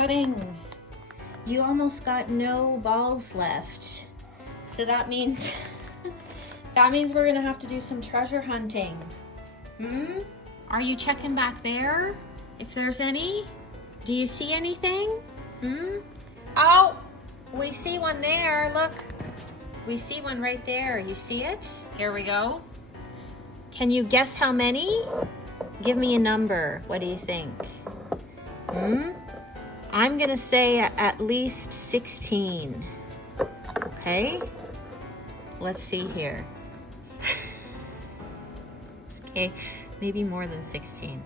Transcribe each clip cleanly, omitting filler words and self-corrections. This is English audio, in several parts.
Pudding, you almost got no balls left. So that means, we're gonna have to do some treasure hunting. Are you checking back there? If there's any? Do you see anything? Oh, we see one there, look. We see one right there, you see it? Here we go. Can you guess how many? Give me a number, what do you think? I'm gonna say at least 16. Okay, let's see here. Okay, maybe more than 16.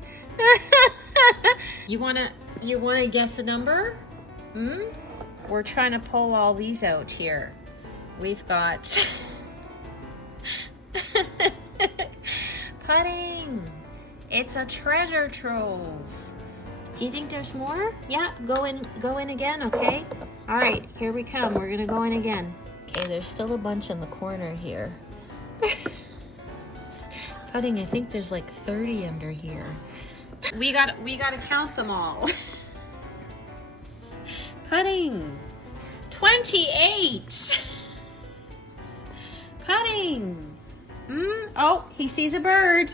You wanna guess a number? We're trying to pull all these out here. We've got Pudding. It's a treasure trove. Do you think there's more? Yeah, go in again, okay? All right, here we come. We're gonna go in again. Okay, there's still a bunch in the corner here. Pudding, I think there's like 30 under here. We gotta count them all. Pudding, 28. Pudding. Oh, he sees a bird.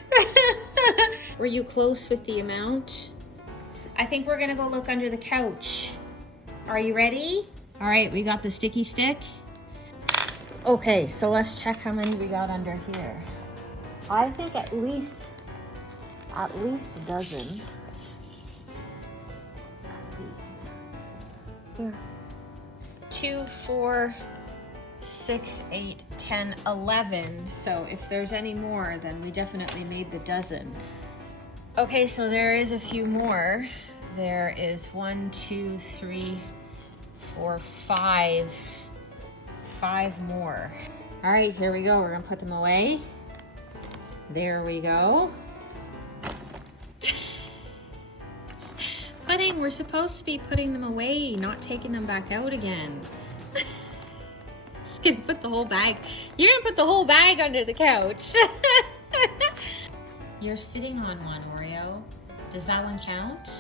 Were you close with the amount? I think we're gonna go look under the couch. Are you ready? All right, we got the sticky stick. Okay, so let's check how many we got under here. I think at least a dozen. At least. Here. 2, 4, 6, 8, 10, 11. So if there's any more, then we definitely made the dozen. Okay, so there is a few more. There is 1, 2, 3, 4, 5. 5 more. All right, here we go. We're gonna put them away. There we go. Pudding, we're supposed to be putting them away, not taking them back out again. Just gonna put the whole bag. You're gonna put the whole bag under the couch. You're sitting on one, Oreo. Does that one count?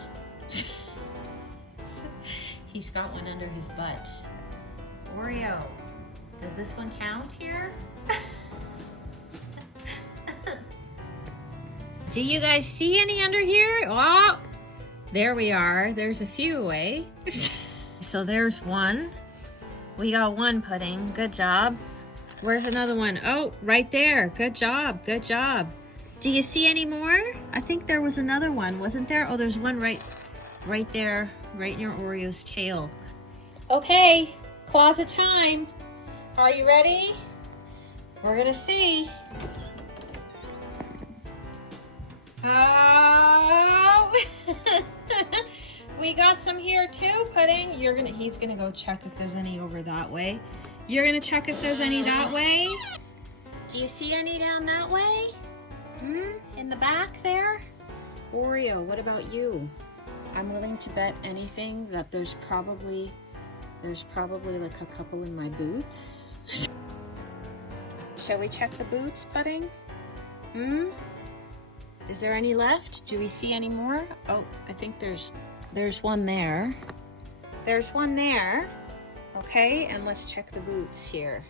He's got one under his butt. Oreo, does this one count here? Do you guys see any under here? Oh, there we are. There's a few away. So there's one. We got one, Pudding. Good job. Where's another one? Oh, right there. Good job. Good job. Do you see any more? I think there was another one, wasn't there? Oh, there's one right there, right near Oreo's tail. Okay, closet time. Are you ready? We're gonna see. Oh, we got some here too, Pudding. He's gonna go check if there's any over that way. You're gonna check if there's any that way. Do you see any down that way? In the back there? Oreo, what about you? I'm willing to bet anything that there's probably like a couple in my boots. Shall we check the boots, Pudding? Is there any left? Do we see any more? Oh, I think there's one there. There's one there. Okay, and let's check the boots here.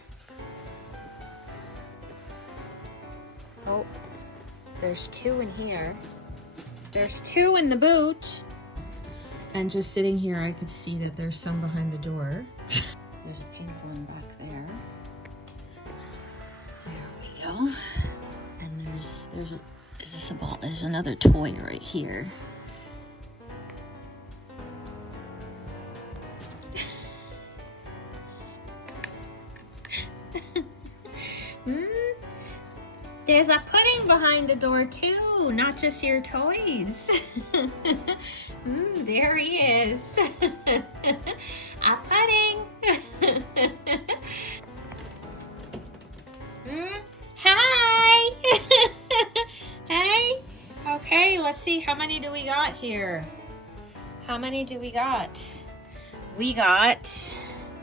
Oh, there's 2 in here. There's 2 in the boot. And just sitting here, I could see that there's some behind the door. There's a pink one back there. There we go. And is this a ball? There's another toy right here. There's a Pudding behind the door too, not just your toys. There he is. A Pudding. Hi. Hey. Okay, let's see. How many do we got here? How many do we got? We got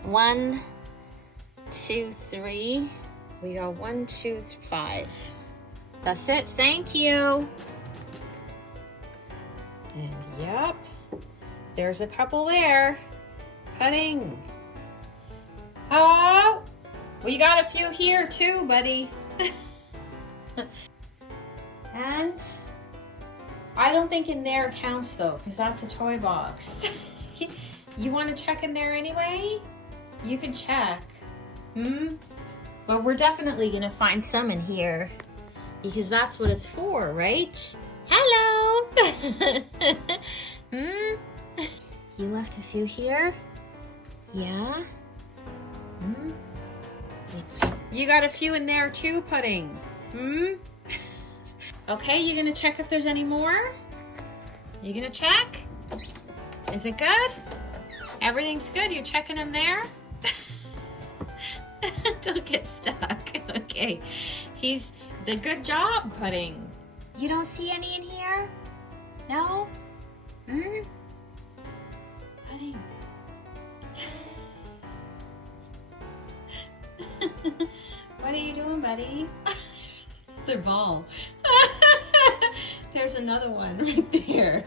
1, 2, 3. We got 1, 2, 5. That's it. Thank you. And yep, There's a couple there. Putting. Oh, we got a few here too, buddy. And I don't think in there counts though, because that's a toy box. You want to check in there anyway? You can check. But we're definitely gonna find some in here because that's what it's for, right? Hello. You left a few here? Yeah. You got a few in there too, Pudding. Okay, you gonna check if there's any more? You gonna check? Is it good? Everything's good? You're checking in there? Don't get stuck. Okay. He's the good job, Pudding. You don't see any in here? No? Pudding. What are you doing, buddy? Their ball. There's another one right there.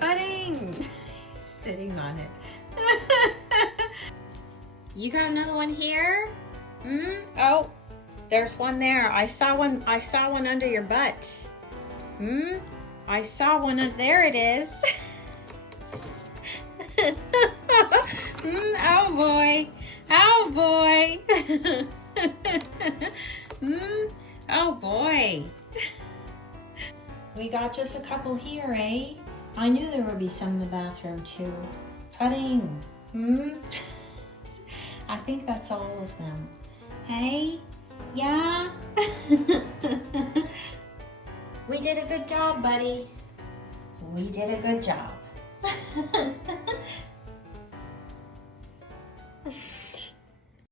Pudding. He's sitting on it. You got another one here? Oh, there's one there. I saw one under your butt. I saw one. There it is. Oh boy. Oh boy. Oh boy. We got just a couple here, eh? I knew there would be some in the bathroom too. Pudding. I think that's all of them. Hey? Yeah? We did a good job, buddy. We did a good job.